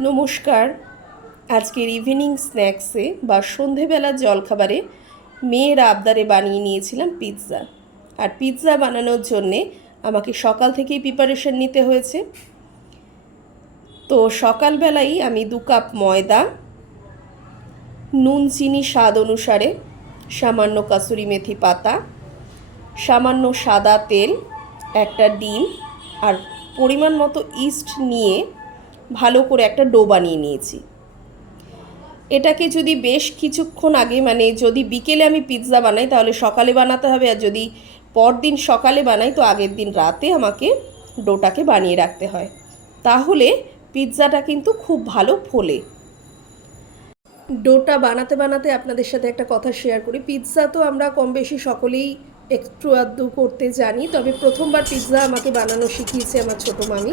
নমস্কার। আজকের ইভিনিং স্ন্যাক্সে বা সন্ধেবেলার জলখাবারে মেয়ের আবদারে বানিয়ে নিয়েছিলাম পিৎজা আর পিৎজা বানানোর জন্যে আমাকে সকাল থেকেই প্রিপারেশন নিতে হয়েছে। তো সকালবেলাই আমি দু কাপ ময়দা, নুন, চিনি, স্বাদ অনুসারে সামান্য কাসুরি মেথি পাতা, সামান্য সাদা তেল, একটা ডিম, আর পরিমাণ মতো ইস্ট নিয়ে ভালো করে একটা ডো বানিয়ে নিয়েছি। এটাকে যদি বেশ কিছুক্ষণ আগে মানে যদি বিকেলে আমি পিৎজা বানাই, তাহলে সকালে বানাতে হবে আর যদি পরদিন সকালে বানাই, তো আগের দিন রাতে আমাকে ডোটাকে বানিয়ে রাখতে হয়। তাহলে পিৎজাটা কিন্তু খুব ভালো ফোলে। ডোটা বানাতে বানাতে আপনাদের সাথে একটা কথা শেয়ার করি। পিৎজা তো আমরা কম বেশি সকলেই একটু আধটু করতে জানি, তবে প্রথমবার পিৎজা আমাকে বানানো শিখিয়েছে আমার ছোটো মামি।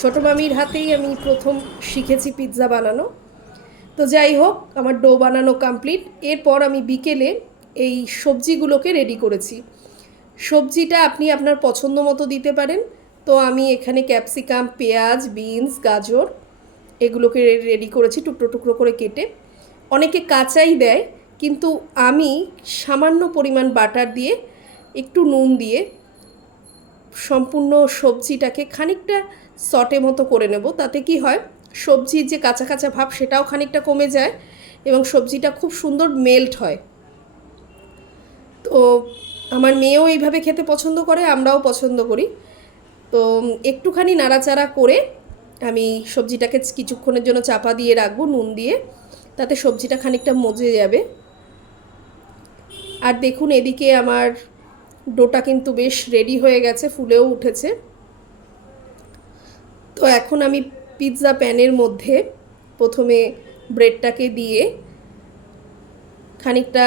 ছোটো মামির হাতেই আমি প্রথম শিখেছি পিৎজা বানানো। তো যাই হোক, আমার ডো বানানো কমপ্লিট এরপর আমি বিকেলে এই সবজিগুলোকে রেডি করেছি। সবজিটা আপনি আপনার পছন্দ মতো দিতে পারেন। তো আমি এখানে ক্যাপসিকাম পেঁয়াজ বিনস গাজর এগুলোকে রেডি করেছি টুকরো টুকরো করে কেটে। অনেকে কাঁচাই দেয়, কিন্তু আমি সামান্য পরিমাণ বাটার দিয়ে একটু নুন দিয়ে সম্পূর্ণ সবজিটাকে খানিকটা সটে মতো করে নেব। তাতে কি হয়, সবজির যে কাঁচা কাঁচা ভাব সেটাও খানিকটা কমে যায় এবং সবজিটা খুব সুন্দর মেল্ট হয়। তো আমার মেয়েও এইভাবে খেতে পছন্দ করে, আমরাও পছন্দ করি। তো একটুখানি নাড়াচাড়া করে আমি সবজিটাকে কিছুক্ষণের জন্য চাপা দিয়ে রাখব, নুন দিয়ে। তাতে সবজিটা খানিকটা মজে যাবে। আর দেখুন, এদিকে আমার ডোটা কিন্তু বেশ রেডি হয়ে গেছে, ফুলেও উঠেছে। তো এখন আমি পিৎজা প্যানের মধ্যে প্রথমে ব্রেডটাকে দিয়ে খানিকটা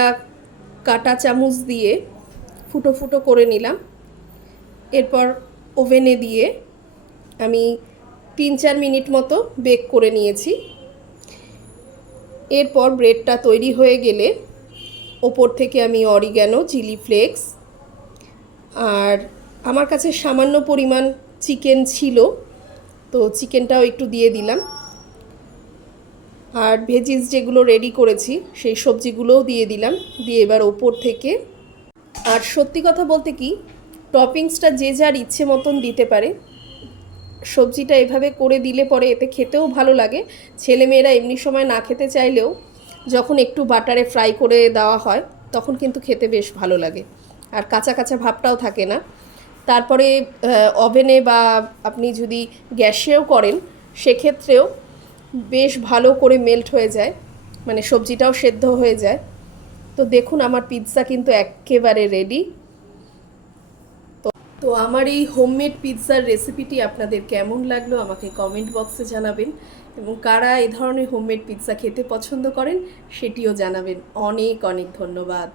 কাটা চামচ দিয়ে ফুটো ফুটো করে নিলাম। এরপর ওভেনে দিয়ে আমি তিন চার মিনিট মতো বেক করে নিয়েছি। এরপর ব্রেডটা তৈরি হয়ে গেলে ওপর থেকে আমি অরিগ্যানো চিলি ফ্লেক্স আর আমার কাছে সামান্য পরিমাণ চিকেন ছিল, তো চিকেনটাও একটু দিয়ে দিলাম। আর ভেজিস যেগুলো রেডি করেছি, সেই সবজিগুলোও দিয়ে দিলাম। দিয়ে এবার ওপর থেকে, আর সত্যি কথা বলতে কি, টপিংসটা যে যার ইচ্ছে মতন দিতে পারে। সবজিটা এভাবে করে দিলে পরে এতে খেতেও ভালো লাগে। ছেলেমেয়েরা এমনি সময় না খেতে চাইলেও যখন একটু বাটারে ফ্রাই করে দেওয়া হয়, তখন কিন্তু খেতে বেশ ভালো লাগে। আর কাঁচা কাঁচা ভাবটাও থাকে না। তারপরে ওভেনে বা আপনি যদি গ্যাসেও করেন, সেক্ষেত্রেও বেশ ভালো করে মেল্ট হয়ে যায় মানে সবজিটাও সেদ্ধ হয়ে যায়। তো দেখুন, আমার পিৎজা কিন্তু একেবারে রেডি। তো তো আমার এই হোমমেড পিৎজার রেসিপিটি আপনাদের কেমন লাগল, আমাকে কমেন্ট বক্সে জানাবেন। এবং কারা এ ধরনের হোমমেড পিৎজা খেতে পছন্দ করেন, সেটিও জানাবেন। অনেক অনেক ধন্যবাদ।